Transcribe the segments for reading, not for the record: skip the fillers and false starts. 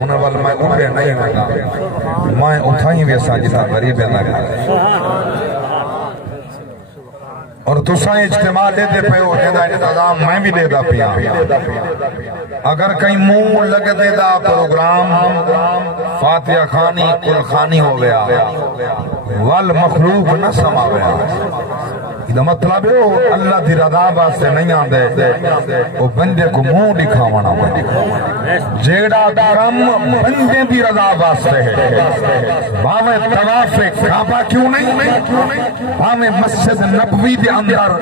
انہوں وال میں اٹھے نہیں لگا میں اٹھائیں ویسا جتا غریب لگا اور تساں اجتماع دے دے پہ ہو جیدہ انتظام میں بھی دے دا پیا اگر کہیں منہ لگ دے دا پروگرام فاتحہ خانی کل خانی ہو گیا والمخلوق نہ سما گیا یہ مطلب ہے اللہ دی رضا واسطے نہیں آندے وہ بندے کو منہ دکھاوانا پڑے جیڑا کم بندے دی رضا واسطے ہے باویں طواف کعبہ کیوں نہیں باویں مسجد نبوی دے اندر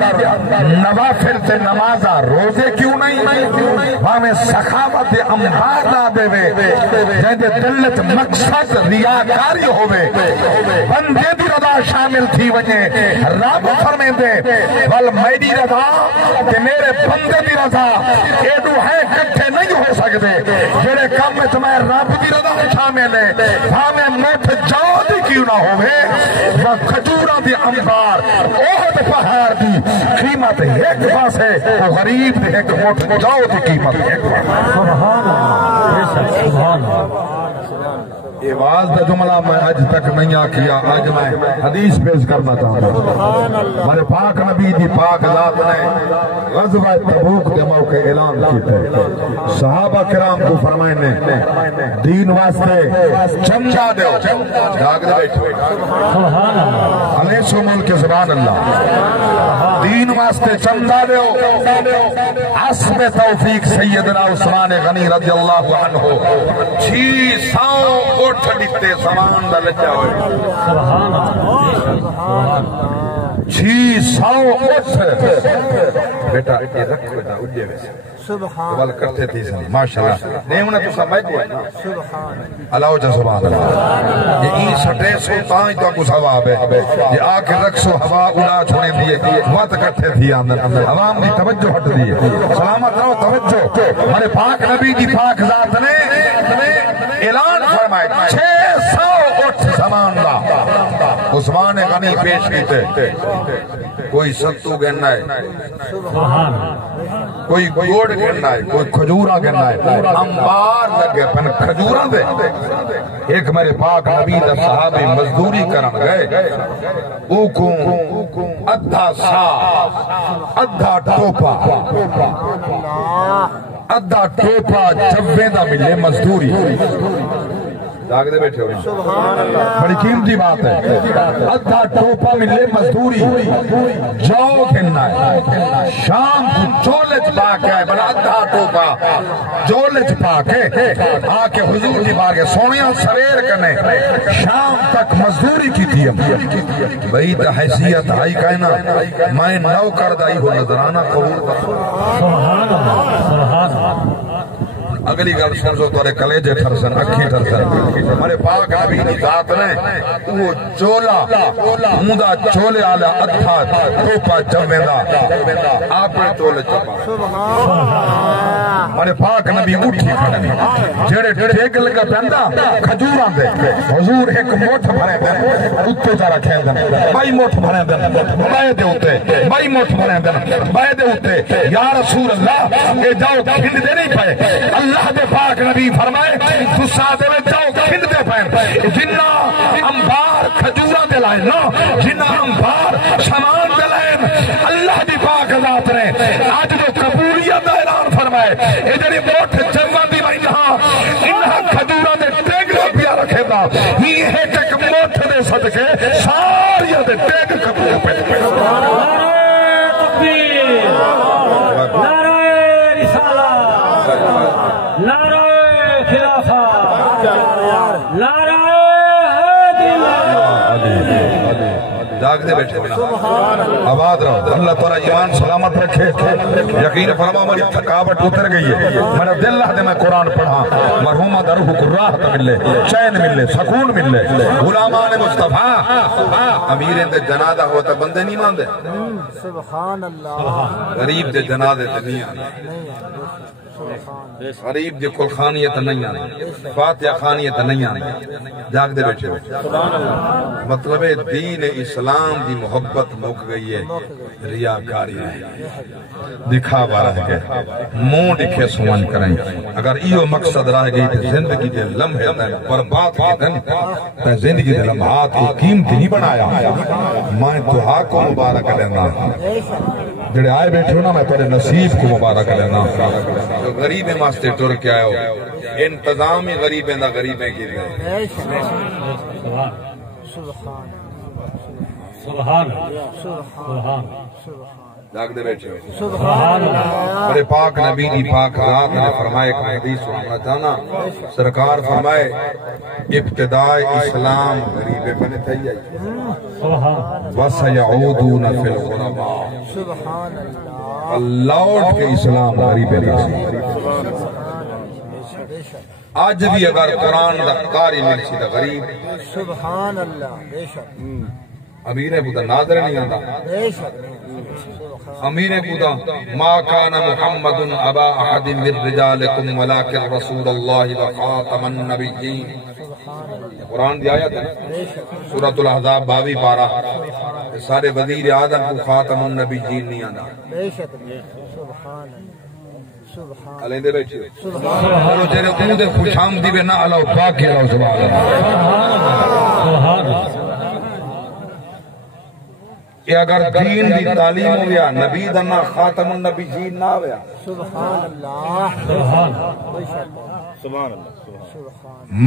نوافل تے نمازہ روزے کیوں نہیں باویں سخاوت امداد دے وے جہدے دلت مقصد ریاکاری ہوئے بندے دی رضا شامل تھی وجہ رب فرمے دے بل میری رضا کہ میرے بندے دی رضا ایڈو ہے کٹھے نہیں ہو سکتے جڑے کام میں تمہیں رب دی رضا شامل ہے ہمیں موت جاؤ دی کیوں نہ ہوئے وہ کھجورہ دی انبار اوہد پہاڑ دی قیمت ایک پاس ہے وہ غریب دی ایک موت جاؤ دی قیمت ایک پاس سبحان اللہ یہ واز دا جملہ میں آج تک نہیں کیا آج میں حدیث پیش کرنا چاہتا ہوں ہمارے پاک نبی دی پاک ذات نے غزوہ تبوک دے موقع اعلان کیتے صحابہ کرام کو فرمائے نے دین واسطے چمچا دے جاگ دے بیٹھے علیہ سو ملک زبان اللہ دین واسطے چمچا دے عصب توفیق سیدنا عثمان غنی رضی اللہ عنہ 600 اٹھ دیتے سامان دا لچا ہوئے سبحان اللہ 600 اٹھ بیٹا یہ رکھ بیٹا اجھے ویسے سبحان کرتے تھی سن ماشاءاللہ نہیں انہیں تو سمجھ دیا اللہ جا سبحان اللہ یہ این سٹے سلطان تو کو ثواب ہے یہ آکے رکسو ہوا اڑا چھوڑے دیئے وقت کرتے تھی اندر عوام دی توجہ ہٹ دیئے سلامت رہو توجہ ہمارے پاک نبی دی پاک ذات نے اعلان فرمائے 600 اٹھ زمان دا عثمان غنی پیش کیتے کوئی ستو گننا ہے کوئی گوڑ گننا ہے کوئی کھجورہ گننا ہے انبار لگے پن کھجورہ دے ایک میرے پاک نبی دا صحابی مزدوری کرن گئے اوکوں ادھا سا ادھا ٹوپا ادھا ٹوپا جبے دا ملے مزدوری جاگ دے بیٹھے ہوئے بڑی قیمتی بات ہے ادھا ٹوپا ملے مزدوری جاؤ کھننا ہے شام کو چولج پا کے آئے بڑا ادھا ٹوپا چولج پا کے آکے حضور کی بار کے سونیاں سویر کرنے شام تک مزدوری کی تھی بھئی تا حیثیت آئی کہنا میں نو کردائی ہو نظرانہ قبول سبحان اللہ سبحان اللہ اگلی گل سمجھو تورے کلیجے ٹھرسن اکھی ٹھرسن ہمارے پاک نبی دی ذات نے وہ چولا مودہ چولے آلہ ادھا ٹوپا جمعیدہ آپ نے چولے چپا ہمارے پاک نبی اٹھی کھڑی جڑے ٹھیک لگا پہندہ کھجوراں دے حضور ایک موٹھ بھرے دن اتو جارا کھین دن بائی موٹھ بھرے دن بائے دے ہوتے بائی موٹھ بھرے دن بائے دے ہوتے یا رسول اللہ اے جاؤ کھند دے نہیں پائے اللہ دے پاک نبی فرمائے تو سادے میں جاؤ کھند دے پائے جنہ انبار کھجورہ دے لائن جنہ انبار سامان دے لائن اللہ دی پاک ذات نے آج جو قبولیت دا اعلان فرمائے اے جنی موٹھ جمع دی لائن انہا کھجورہ دے ٹیگ پیا رکھے دا یہ ہے کہ موٹھ دے صدقے ساری دے ٹیگ قبول پہ جاگ دے بیٹھے آباد رہو اللہ تعالیٰ ایمان سلامت رکھے یقین فرما ہماری تھکاوٹ اتر گئی ہے میرا دل اللہ دے میں قرآن پڑھا مرحومہ درہو کو راحت ملے چین ملے سکون ملے غلامان مصطفیٰ امیر دے جنادہ ہوتا بندے نہیں ماندے سبحان اللہ غریب دے جنادے دنیا غریب دی کل خانیت نہیں آنی فاتحہ خانیت نہیں آنی جاگ دے بیٹھے مطلب دین اسلام دی محبت مک گئی ہے ریاکاری ہے دکھاوا رہ گئے منہ دکھے سمجھ کریں اگر ایو مقصد رہ گئی تو زندگی دے لمحے تے برباد کے دن تے زندگی دے لمحات کو قیمتی نہیں بنایا میں دعا کو مبارک لینا جڑے آئے بیٹھے ہو نا میں تیرے نصیب کو مبارک لینا جو غریب واسطے ٹر کے آئے ہو انتظام ہی غریبیں دا غریبیں کی دے سبحان سبحان جاگ دے بیٹھے ہو بڑے پاک نبی دی پاک ذات نے فرمائے کہ حدیث سننا چاہنا سرکار فرمائے ابتداء اسلام غریبے بنے تھے وَسَيَعُودُونَ فِي الْغُرَبَاءِ لوٹ کے اسلام غریبے بنے آج بھی اگر قرآن دا قاری ملچی دا غریب سبحان اللہ بے شک امیر بودا ناظر نہیں آندا بے شک امیر بودا ما کان محمد ابا احد من رجالکم ولکن رسول اللہ وخاتم النبیین قرآن دی آیت ہے سورۃ الاحزاب 22 پارہ سارے وزیر اعظم کو خاتم النبیین نہیں آندا بے شک سبحان اللہ علیہ دے بیٹھے سبحان اللہ جنہیں اون دے خوشام دی بے نہ اللہ پاک ہے سبحان اللہ کہ اگر دین دی تعلیم ہویا نبی دنا خاتم النبی جین نہ ہویا سبحان اللہ سبحان اللہ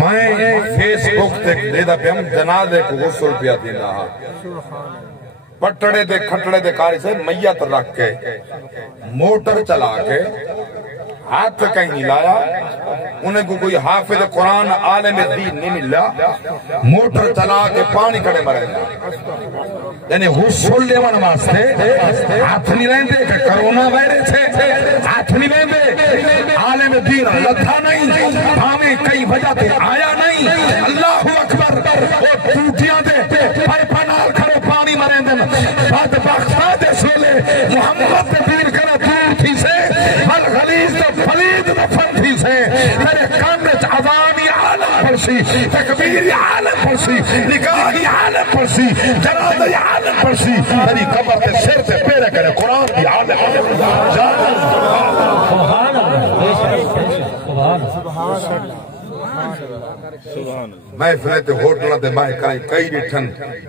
میں فیس بک تے دیدہ پہ ہم جنازے کو غسل پیا دین رہا پٹڑے دے کھٹڑے دے کاری سے میت رکھ کے موٹر چلا کے ہاتھ کہیں نہیں لایا انہیں کو کوئی حافظ قرآن عالم دین نہیں ملا موٹر چلا کے پانی کڑے مرے یعنی غسل لیوان واسطے ہاتھ نہیں رہندے کہ کرونا وائرس ہے ہاتھ نہیں رہندے عالم دین لتھا نہیں ہمیں کئی وجہ تے آیا نہیں اللہ اکبر وہ ٹوٹیاں دے پائپا نال کھڑے پانی مرندن بعد بخشا دے سولے محمد دین کرا دور تھی سے ہر غلیظ تو فلید دفن تھی سے تیرے کانچ عظامی عالم پرسی تکبیری عالم پرسی نکاحی عالم پرسی جنازی عالم پرسی تیری قبر تے سر تے پیرے کرے قرآن کی عالم سبحان اللہ سبحان میں فلیتے ہوٹلہ دے باہی کئی ڈٹھن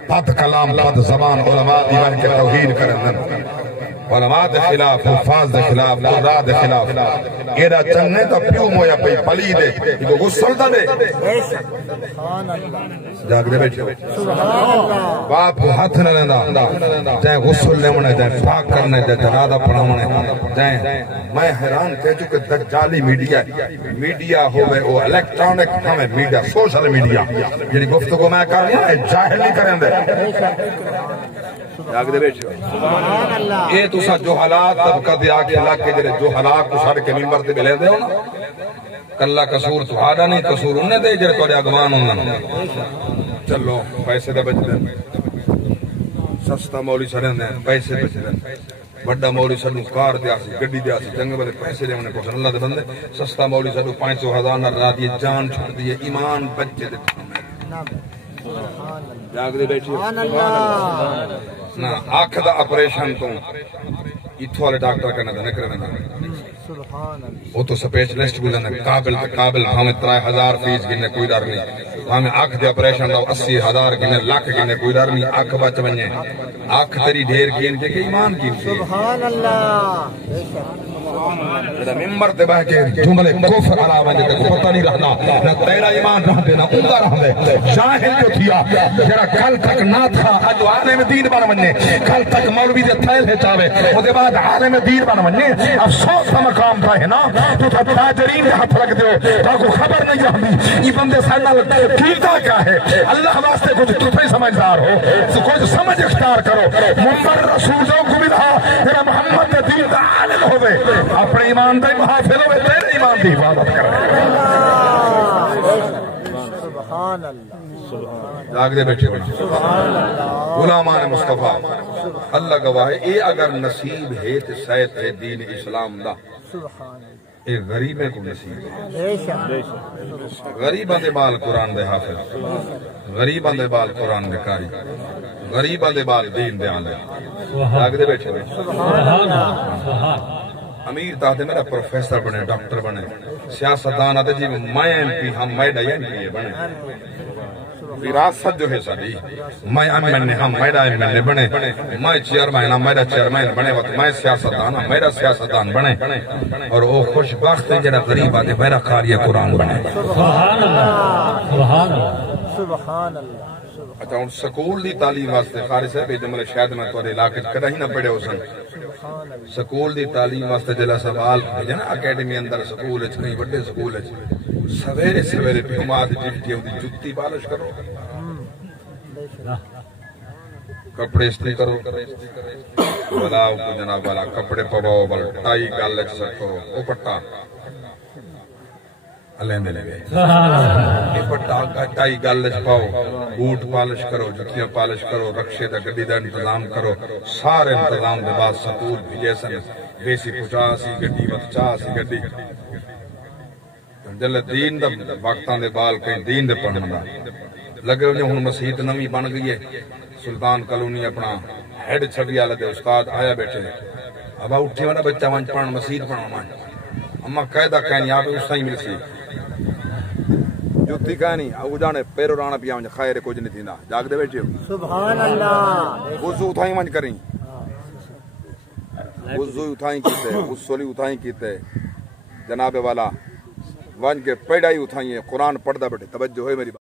پت کلام پت زبان علماء دیوان کے توحید کرندن علماء دے خلاف حفاظ دے خلاف قرآ دے خلاف ایرا چننے تا پیو مویا پئی پلی دے یہ غسل دا دے جاگ دے بیٹھے باپ کو ہاتھ نہ لیندہ جائیں غسل لیونے جائیں پاک کرنے جائیں جنادہ پڑھاونے جائیں میں حیران کہہ چکے دجالی میڈیا ہوئے وہ الیکٹرانک ہمیں میڈیا سوشل میڈیا یعنی گفتگو میں کر رہا ہے جاہل نہیں کریں دے جاگ دے بیٹھے اے تو سا جو حالات طبقہ دے آگے علاقے جرے جو حالات کو سڑ کے ممبر دے بلے دے ہونا کلہ قصور تو آدھا نہیں قصور انہیں دے جرے تو اگوان ہونا چلو پیسے دے بچ دیں سستا مولی سڑیں دیں پیسے بچ دیں بڑا مولی سڑوں کار دیا سی گڑی دیا سی جنگ بلے پیسے دے انہیں پوچھن اللہ دے بندے سستا مولی سڑوں 500,000 نہ را دیے جان چھوٹ دیے ایمان بچے دے جاگ دے بیٹھے نا آنکھ دا اپریشن تو اتھو والے ڈاکٹر کرنا دا نکرنا دا وہ تو سپیشلسٹ گزرنے قابل ہمیں 3,000 فیس گنے کوئی ڈر نہیں ہمیں آنکھ دے اپریشن دا 80,000 گنے لاکھ گنے کوئی ڈر نہیں آنکھ بچ بنجے آنکھ تیری ڈھیر کین کے ایمان کین کے سبحان اللہ ممبر تے بہ کے جملے کفر علا وجہ تے کو پتہ نہیں رہنا نہ تیرا ایمان رہ دینا اوندا رہ دے جاہل جو تھیا جڑا کل تک نہ تھا اج عالم دین بن مننے کل تک مولوی دے تھیل ہے چاوے او دے بعد عالم دین بن مننے افسوس کا مقام تھا ہے نا تو تھا تاجرین دے ہاتھ رکھ دیو تا کو خبر نہیں رہندی یہ بندے سارے نال کیتا کیا ہے اللہ واسطے کچھ تو ہی سمجھدار ہو تو کچھ سمجھ اختیار کرو ممبر رسول جو کو ملا تیرا محمد دین دا عالم ہوے اپنے ایمان دے محافظ ہوئے تیرے ایمان دی حفاظت کرے سبحان اللہ جاگ دے بیٹھے غلامان مصطفیٰ اللہ گواہ ہے اے اگر نصیب ہے تے سیت ہے دین اسلام دا یہ غریبیں کو نصیب ہے بے شک غریباں دے بال قرآن دے حافظ غریباں دے بال قرآن دے قاری غریباں دے بال دین دے آلے آگ دے بیٹھے ہوئے امیر تاہتے میرا پروفیسر بنے ڈاکٹر بنے سیاستدان آتے جی میں ایم پی ہم میڈا ایم پی بنے وراثت جو ہے ساری میں ایم این اے ہم میڈا ایم این اے بنے میں چیئرمین ہم میڈا چیئرمین بنے وقت میں سیاستدان ہم میڈا سیاستدان بنے اور وہ خوش بخت ہے جڑا غریب آتے میرا قاری قرآن بنے سبحان اللہ سبحان اللہ سبحان اللہ اچھا ان سکول دی تعلیم واسطے خارج صاحب یہ جملے شاید میں تھوڑے علاقے کڑا ہی نہ پڑے ہو سن سکول دی تعلیم واسطے جلا سوال بھیجا نا اکیڈمی اندر سکول اچ نہیں بڑے سکول اچ سویرے سویرے پیوماد ڈیوٹی ہوندی جُتی پالش کرو کپڑے استری کرو بلاؤ کو جناب والا کپڑے پواؤ بل ٹائی گل اچ سکو اوپٹا علیندے لگے یہ پٹا ٹائی گل اچ پاؤ بوٹ پالش کرو جتیاں پالش کرو رکشے دا گڈی دا انتظام کرو سارے انتظام دے بعد سکول بھیجے سن بیسی پچا سی گڈی وقت چاہ سی گڈی جل دین دا وقتاں دے بال کہیں دین دے پڑھن دا لگے انہیں ہن مسیحت نوی بن گئی ہے سلطان کالونی اپنا ہیڈ چھوی والے دے استاد آیا بیٹھے ابا اٹھے والا بچہ وانچ پڑھن مسیحت پڑھن وانچ اما قیدہ کہنی آپ اس طرح مل سی جوتی کہنی او جانے پیرو رانا پیا وانچ خیر کچھ نہیں تھینا جاگ دے بیٹھے سبحان اللہ وضو اتھائیں وانچ کریں وضو اتھائیں کیتے وصولی اتھائیں کیتے جناب والا وانچ کے پیڑائی اتھائیں قرآن پڑھ دا بیٹھے توجہ ہے میری